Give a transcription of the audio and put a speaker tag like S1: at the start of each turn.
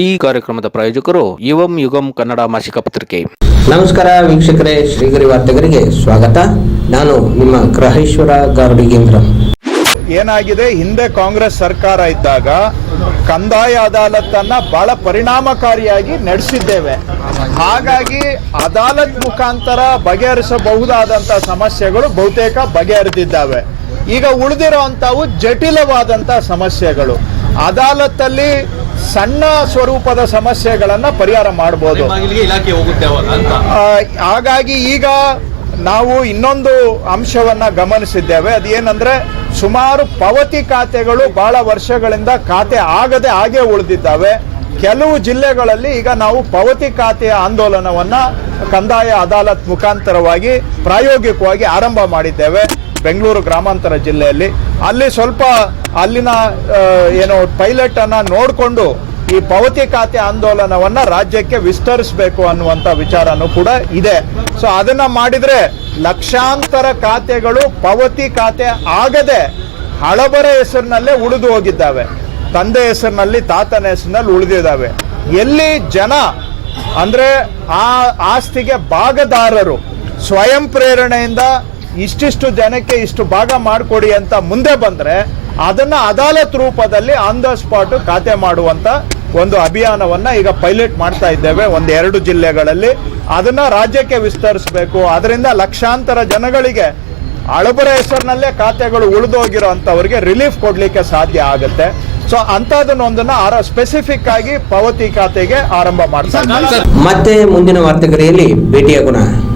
S1: ಈ ಕಾರ್ಯಕ್ರಮದ ಪ್ರಾಯೋಜಕರು ಯುವಂ ಯುಗಂ ಕನ್ನಡ ಮಾಸಿಕ ಪತ್ರಿಕೆ.
S2: ನಮಸ್ಕಾರ ವೀಕ್ಷಕರೇ ಶ್ರೀಗರಿ ವಾರ್ತೆಗರಿಗೆ ಸ್ವಾಗತ. ನಾನು ನಿಮ್ಮ ಗ್ರಹೇಶ್ವರ ಗಾರುಡಿಗೇಂದ್ರ.
S3: ಏನಾಗಿದೆ? ಹಿಂದೆ ಕಾಂಗ್ರೆಸ್ ಸರ್ಕಾರ ಇದ್ದಾಗ ಕಂದಾಯ ಅದಾಲತ್ತನ್ನ ಬಹಳ ಪರಿಣಾಮಕಾರಿಯಾಗಿ ನಡೆಸಿದ್ದೇವೆ. ಹಾಗಾಗಿ ಅದಾಲತ್ ಮುಖಾಂತರ ಬಗೆಹರಿಸಬಹುದಾದಂತ ಸಮಸ್ಯೆಗಳು ಬಹುತೇಕ ಬಗೆಹರಿದಿದ್ದಾವೆ. ಈಗ ಉಳಿದಿರುವಂತವು ಜಟಿಲವಾದಂತ ಸಮಸ್ಯೆಗಳು. ಅದಾಲತ್ತಲ್ಲಿ ಸಣ್ಣ ಸ್ವರೂಪದ ಸಮಸ್ಯೆಗಳನ್ನು ಪರಿಹಾರ ಮಾಡಬಹುದು ಹಾಗಾಗಿ ಈಗ ನಾವು ಇನ್ನೊಂದು ಅಂಶವನ್ನ ಗಮನಿಸಿದ್ದೇವೆ. ಅದೇನಂದ್ರೆ ಸುಮಾರು ಪಾವತಿ ಖಾತೆಗಳು ಬಹಳ ವರ್ಷಗಳಿಂದ ಖಾತೆ ಆಗದೆ ಹಾಗೆ ಉಳಿದಿದ್ದಾವೆ. ಕೆಲವು ಜಿಲ್ಲೆಗಳಲ್ಲಿ ಈಗ ನಾವು ಪಾವತಿ ಖಾತೆಯ ಆಂದೋಲನವನ್ನ ಕಂದಾಯ ಅದಾಲತ್ ಮುಖಾಂತರವಾಗಿ ಪ್ರಾಯೋಗಿಕವಾಗಿ ಆರಂಭ ಮಾಡಿದ್ದೇವೆ. ಬೆಂಗಳೂರು ಗ್ರಾಮಾಂತರ ಜಿಲ್ಲೆಯಲ್ಲಿ. ಅಲ್ಲಿ ಸ್ವಲ್ಪ, ಅಲ್ಲಿನ ಏನು ಪೈಲಟ್ ಅನ್ನ ನೋಡಿಕೊಂಡು ಈ ಪಾವತಿ ಖಾತೆ ಆಂದೋಲನವನ್ನ ರಾಜ್ಯಕ್ಕೆ ವಿಸ್ತರಿಸಬೇಕು ಅನ್ನುವಂತ ವಿಚಾರನೂ ಕೂಡ ಇದೆ. ಸೊ ಅದನ್ನ ಮಾಡಿದ್ರೆ ಲಕ್ಷಾಂತರ ಖಾತೆಗಳು ಪಾವತಿ ಖಾತೆ ಆಗದೆ ಹಳಬರ ಹೆಸರಿನಲ್ಲೇ ಉಳಿದು ಹೋಗಿದ್ದಾವೆ. ತಂದೆ ಹೆಸರಿನಲ್ಲಿ, ತಾತನ ಹೆಸರಿನಲ್ಲಿ ಉಳಿದಿದ್ದಾವೆ. ಎಲ್ಲಿ ಜನ ಅಂದ್ರೆ ಆ ಆಸ್ತಿಗೆ ಭಾಗದಾರರು ಸ್ವಯಂ ಪ್ರೇರಣೆಯಿಂದ ಇಷ್ಟಿಷ್ಟು ಜನಕ್ಕೆ ಇಷ್ಟು ಭಾಗ ಮಾಡಿಕೊಡಿ ಅಂತ ಮುಂದೆ ಬಂದ್ರೆ ಅದನ್ನ ಅದಾಲತ್ ರೂಪದಲ್ಲಿ ಆನ್ ದ ಸ್ಪಾಟ್ ಖಾತೆ ಮಾಡುವಂತ ಒಂದು ಅಭಿಯಾನವನ್ನ ಈಗ ಪೈಲಟ್ ಮಾಡ್ತಾ ಇದ್ದೇವೆ, ಒಂದ್ ಎರಡು ಜಿಲ್ಲೆಗಳಲ್ಲಿ. ಅದನ್ನ ರಾಜ್ಯಕ್ಕೆ ವಿಸ್ತರಿಸಬೇಕು. ಅದರಿಂದ ಲಕ್ಷಾಂತರ ಜನಗಳಿಗೆ ಅಳಬರ ಹೆಸರಿನಲ್ಲೇ ಖಾತೆಗಳು ಉಳಿದೋಗಿರೋ ಅಂತವರಿಗೆ ರಿಲೀಫ್ ಕೊಡ್ಲಿಕ್ಕೆ ಸಾಧ್ಯ ಆಗುತ್ತೆ. ಸೊ ಅಂತದನ್ನೊಂದನ್ನ ಆರ ಸ್ಪೆಸಿಫಿಕ್ ಆಗಿ ಪಾವತಿ ಖಾತೆಗೆ ಆರಂಭ ಮಾಡ್ತಾ
S2: ಮತ್ತೆ ಮುಂದಿನ ವಾರ್ತೆಗರಿಯಲ್ಲಿ ಭೇಟಿಯಾಗೋಣ.